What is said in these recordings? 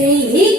Que?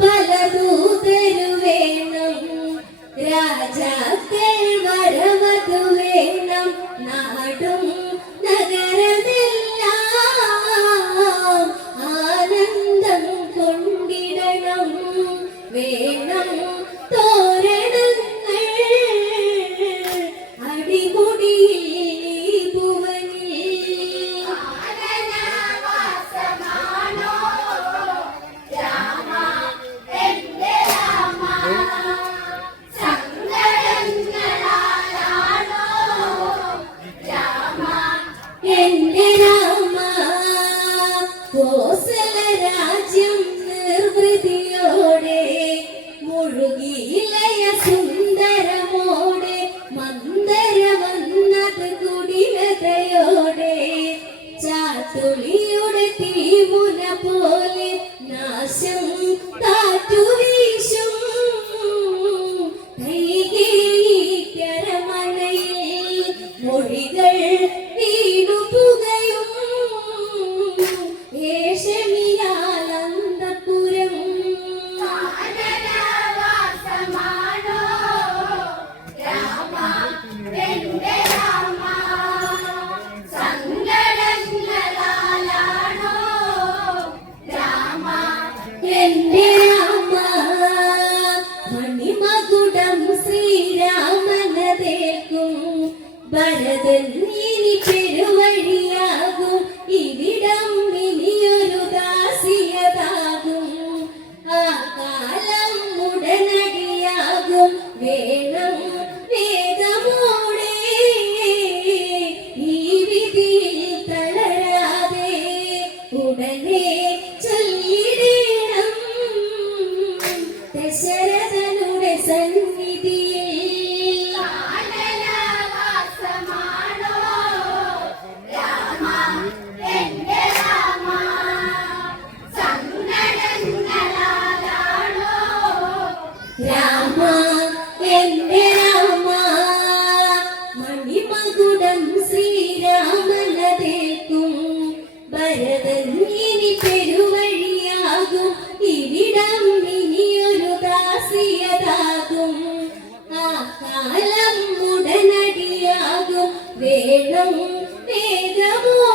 പലതും ver. ആകും ആ കാലം ഉടനടിയാകും വേഗം വേഗമോ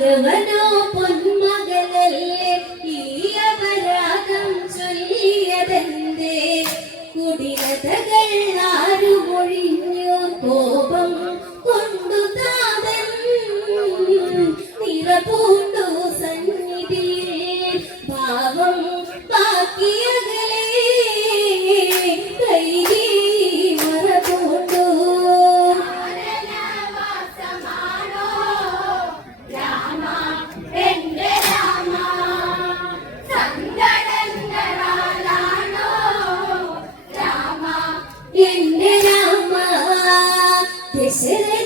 രാഘവനോ പൊന്മകളല്ലേ ഈ അപരാധം ചൊല്ലിയതെന്തേ? കുടിലതകൾ ആരുമൊഴിഞ്ഞു കോപം കൊണ്ടു താതൻ. നിറപൂണ്ടു സന്നിധിയിൽ ഭാവം ബാക്കിയകലെ This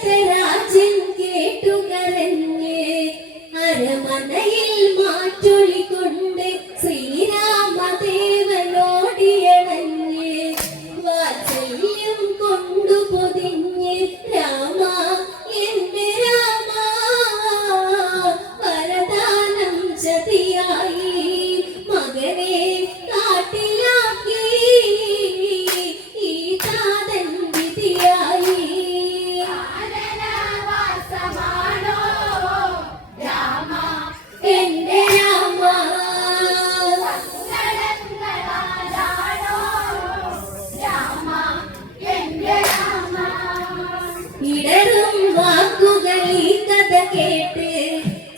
കേട്ട്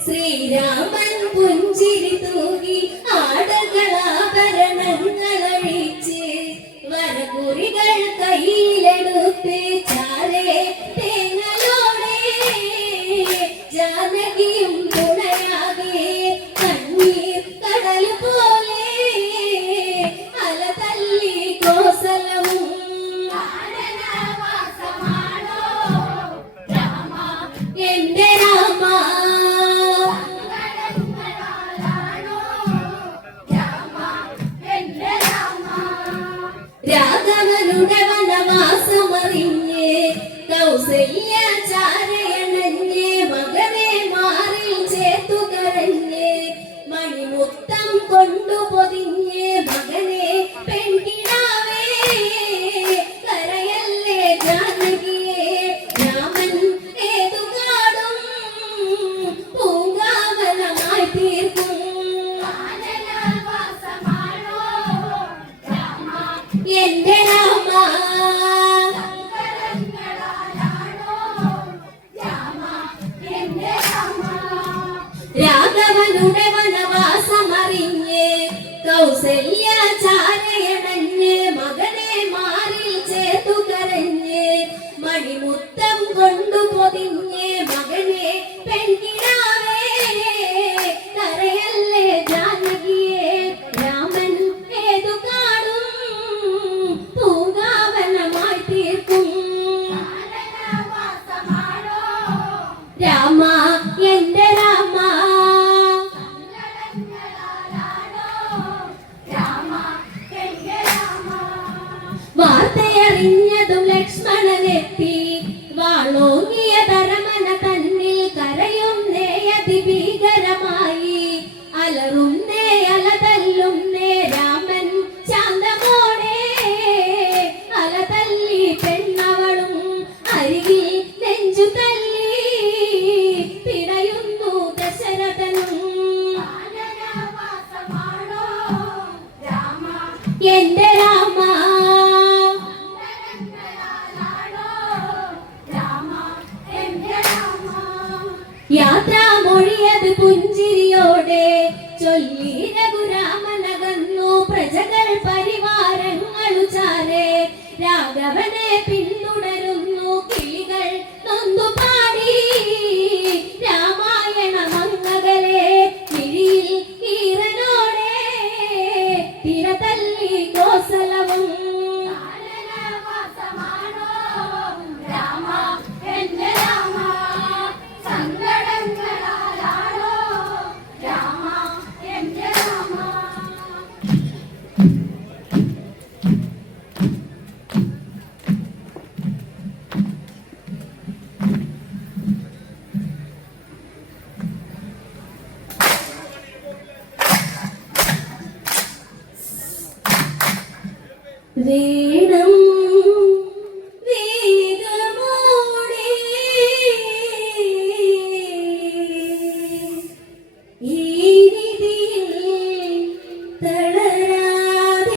ശ്രീരാമൻ പുഞ്ചിരി തൂകി i don't say yeah Mani Mutta. വേണം